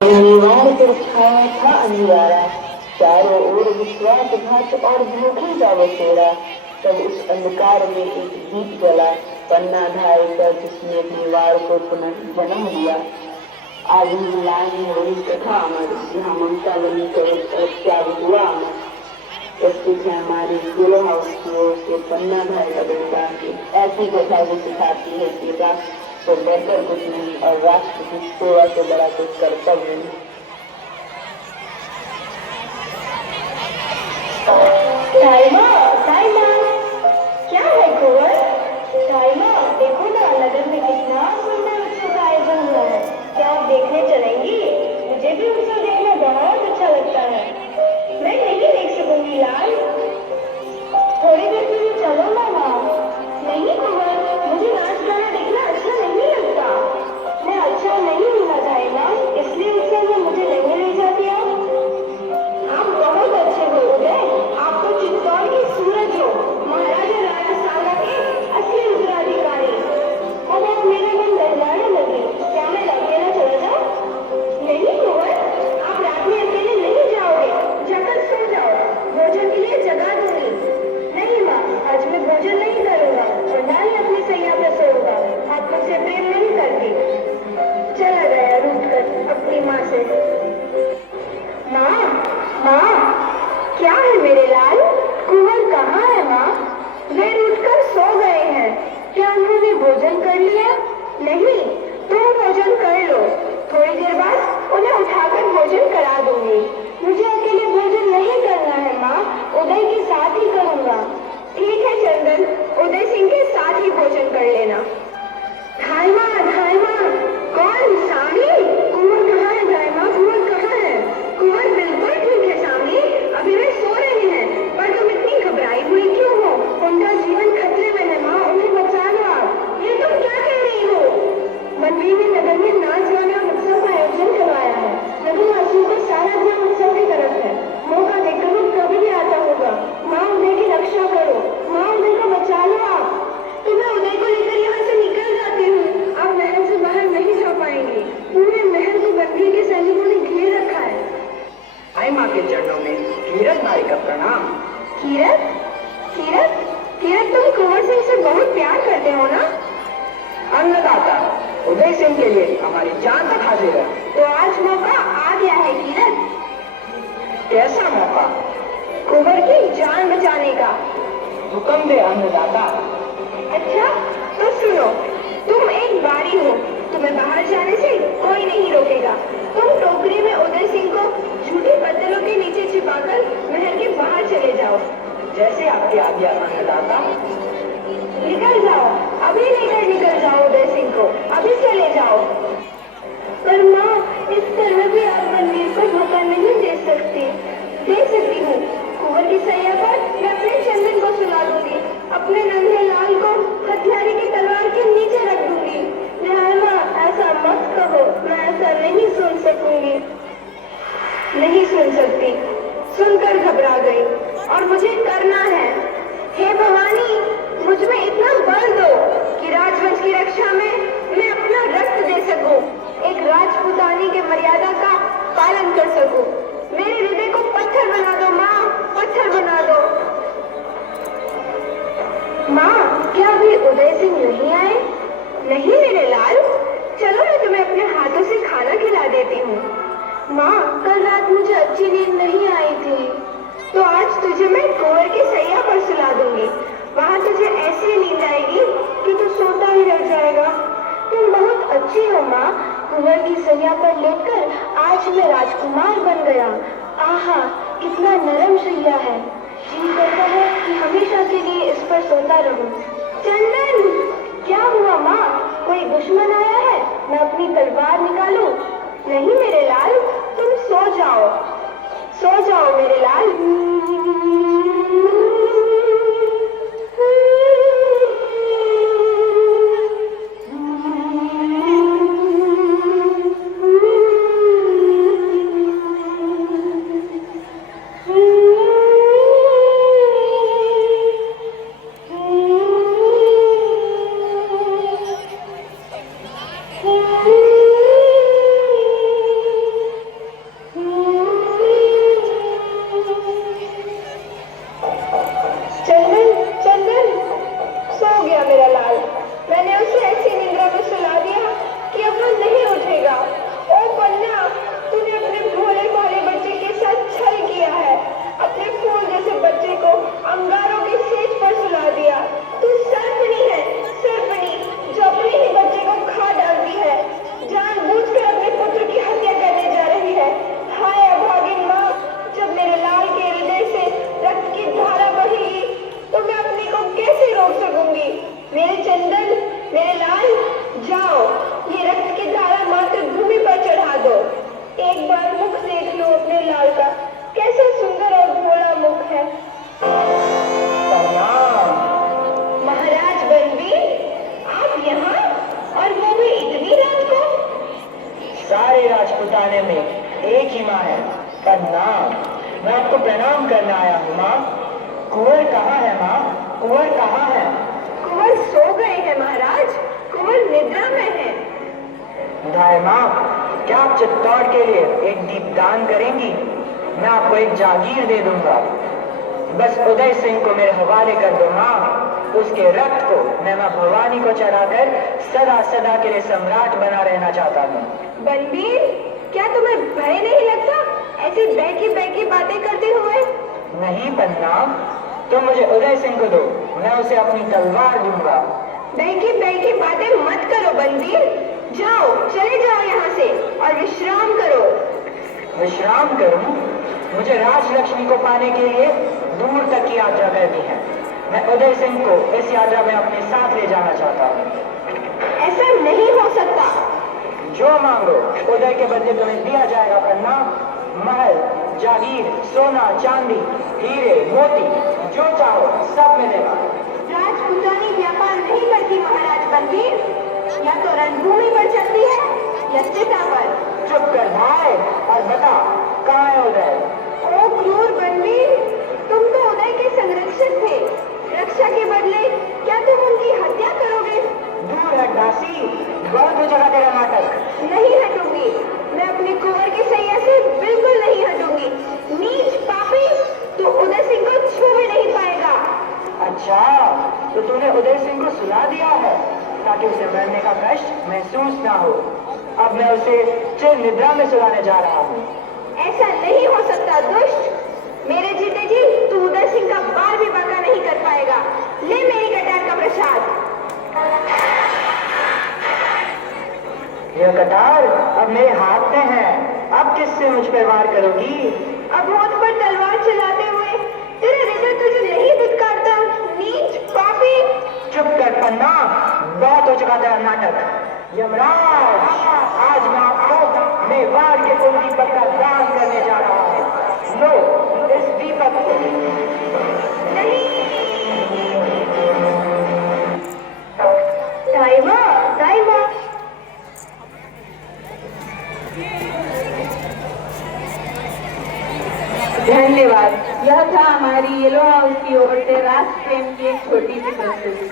दीवार पर छाया था अंधियारा, चारों ओर विश्वासघात और धोखे का बसेरा। तब उस अंधकार में एक दीप जला, पन्ना ढाई कर जिसने अपने वार को पुनः जन्म दिया। आज हम लाए हैं वही कथा अमर, जहाँ ममता बनी कर त्याग हुआ अमर। प्रस्तुत है हमारी गुरु हाउस की ओर से पन्ना ढाई का बेटा। ऐसी कथा जो सिखाती है कि राष्ट्र तो बढ़कर कुछ नहीं और राष्ट्र की सेवा से बड़ा कुछ कर्तव्य नहीं। साइमा, साइमा, क्या है कुंवर? साइमा, देखो ना नगर में कितना सुंदर उत्सव का आयोजन हुआ है। क्या आप देखने चलेंगी? मुझे भी उत्सव देखना बहुत अच्छा लगता है। मैं नहीं देख सकूंगी लाल। थोड़ी देर के लिए चलो ना माँ। नहीं कुंवर, मुझे नाच गाना देखना अच्छा नहीं लगता। मैं अच्छा नहीं हूँ ना साइमा, इसलिए उत्सव में मुझे नहीं ले जाती आप बहुत अच्छे हो उदय। आप तो चित्तौड़ की सूरज हो, महाराजा राजस्थान के असली उत्तराधिकारी। अब आप मेरा मन बहलाने लगे। क्या मैं अकेला चला जाऊं? नहीं कुंवर, आप रात में अकेले नहीं जाओगे। जाकर सो जाओ, भोजन के लिए जगा दूंगी। नहीं माँ, आज मैं भोजन नहीं करूंगा और ना ही अपनी सैया पर सोऊंगा। आप मुझसे प्रेम नहीं करती। चला गया रूठ कर अपनी माँ से। माँ, माँ, क्या है मेरे लाल? कुंवर कहाँ है माँ? वे उठकर सो गए हैं। क्या उन्होंने भोजन कर लिया? नहीं, तुम भोजन कर लो। थोड़ी देर बाद उन्हें उठाकर भोजन करा दूंगी। मुझे अकेले भोजन नहीं करना है माँ, उदय के साथ ही करूँगा। ठीक है चंदन, उदय सिंह के साथ ही भोजन कर लेना। धाई माँ, कौन? सामी? कुंवर कहाँ है? धाई माँ, कुंवर कहाँ है? कुंवर बिल्कुल ठीक है सामी, अभी वे सो रहे हैं। पर तुम इतनी घबराई हुई क्यों हो? उनका जीवन खतरे में है माँ, उन्हें बचा लो आप। ये तुम क्या कह रही हो? मनवी ने नगर में नाच गाना उत्सव का आयोजन करवाया है। नगरवासियों का सारा ध्यान उत्सव की तरफ है। मौका देखकर वो कभी भी आता होगा। माँ उदय की रक्षा करो, माँ उदय को बचा लो आप। तो मैं उदय को लेकर यहाँ से निकल जाती हूँ। आप महल से बाहर नहीं जा पाएंगे। पूरे महल को बंदी के सैनिकों ने घेर रखा है। आई माँ के चरणों में कीरत भाई का प्रणाम। कीरत, कीरत, कीरत, तुम कुंवर सिंह से बहुत प्यार करते हो ना? अन्नदाता उदय सिंह के लिए हमारी जान तक हाजिर है। तो आज मौका आ गया है कीरत। कैसा मौका? कुंवर की जान बचाने का। हुक्म दे अन्नदाता। अच्छा तो सुनो, तुम एक बारी हो, तुम्हें बाहर जाने से कोई नहीं रोकेगा। तुम टोकरी में उदय सिंह को झूठी पत्थरों के नीचे छिपाकर महल के बाहर चले जाओ। जैसे आपकी आज्ञा अन्नदाता। निकल जाओ, अभी लेकर निकल जाओ उदय सिंह को, अभी चले जाओ। पर माँ, इस तरह भी आप मंदिर को धोखा नहीं दे सकती। दे सकती हूँ, कुंवर की सैया पर मैं अपने चंदन को सुला दूंगी। अपने नन्हे लाल को हथियारे की तलवार के नीचे रख दूंगी। माँ, ऐसा मत कहो, मैं ऐसा नहीं सुन सकूंगी। नहीं सुन सकती, सुनकर घबरा गई और मुझे करना है। हे भवानी, मुझ में इतना बल दो कि राजवंश की रक्षा में मैं अपना रक्त दे सकूं, एक राजपुतानी के मर्यादा का पालन कर सकूं। मेरे हृदय को पत्थर बना दो माँ, पत्थर बना दो। माँ, क्या अभी उदय सिंह नहीं आए? नहीं मेरे लाल, चलो मैं तुम्हें अपने हाथों से खाना खिला देती हूँ। माँ, कल रात मुझे अच्छी नींद नहीं आई थी, तो आज तुझे मैं कुंवर की सैया पर सुला दूंगी। वहाँ तुझे ऐसी नींद आएगी कि तू सोता ही रह जाएगा। तुम बहुत अच्छी हो माँ, कुंवर की सैया पर लेटकर आज मैं राजकुमार बन गया। आहा, कितना नरम सैया है। जी करता है कि हमेशा के लिए इस पर सोता रहूं। चंदन, क्या हुआ माँ? कोई दुश्मन आया है? मैं अपनी तलवार निकालूं? नहीं मेरे लाल, तुम सो जाओ, सो जाओ मेरे लाल। में एक ही माँ है, प्रणाम। मैं आपको प्रणाम करने आया हूँ माँ। कुंवर कहाँ है माँ? कुंवर कहाँ है? कुंवर सो गए हैं महाराज, कुंवर निद्रा में है। दाई माँ, क्या आप चित्तौड़ के लिए एक दीपदान करेंगी? मैं आपको एक जागीर दे दूंगा। बस उदय सिंह को मेरे हवाले कर दो माँ। उसके रक्त को मैं माँ भवानी को चढ़ाकर सदा सदा के लिए सम्राट बना रहना चाहता हूँ। बलबीर, क्या तुम्हें भय नहीं लगता ऐसी बहकी बहकी बातें करते हुए? नहीं पन्ना, तुम मुझे उदय सिंह को दो, मैं उसे अपनी तलवार दूंगा। बहकी बहकी बातें मत करो बलबीर, जाओ, चले जाओ यहाँ से और विश्राम करो। विश्राम करूं? मुझे राजलक्ष्मी को पाने के लिए दूर तक की यात्रा करनी है। मैं उदय सिंह को इस यात्रा में अपने साथ ले जाना चाहता हूँ। ऐसा नहीं हो सकता। जो मांगो उदय के बदले तुम्हें दिया जाएगा पन्ना। महल, जागीर, सोना, चांदी, हीरे, मोती, जो चाहो सब मिलेगा। राजपुतानी व्यापार नहीं करती महाराज बलबीर, या तो रणभूमि पर चलती है या चिता पर। चुप कर भाई और बता, कहाँ है उदय? ओ क्रूर बलबीर, तुम तो उदय के संरक्षक थे, रक्षा के बदले क्या तुम उनकी हत्या करोगे? दूर हट दासी, बहुत हो जगह तेरा नाटक। नहीं हटूंगी, मैं अपने कुंवर की सैया से बिल्कुल नहीं हटूंगी। नीच पापी, तो उदय सिंह को छू भी नहीं पाएगा। अच्छा, तो तूने उदय सिंह को सुला दिया है ताकि उसे मरने का कष्ट महसूस ना हो। अब मैं उसे चिर निद्रा में सुलाने जा रहा हूँ। ऐसा नहीं हो सकता दुष्ट, मेरे जीते जी तू उदय सिंह का बाल भी बांका नहीं कर पाएगा। ले मेरी कटार का प्रसाद। यह कटार अब मेरे हाथ में है, अब किससे मुझ पर वार करोगी? अब होठ पर तलवार चलाते हुए तेरा हृदय तुझे नहीं धिक्कारता, नीच पापी। चुप कर पन्ना, बहुत हो चुका तेरा नाटक। यमराज, आज मैं आपको मेवाड़ के कुल दीपक का दान करने जा रहा हूँ। लो इस दीपक को। नहीं। दाइवा, दाइवा। धन्यवाद। यह था हमारी येलो हाउस की ओर से राष्ट्र प्रेम की एक छोटी सी प्रस्तुति।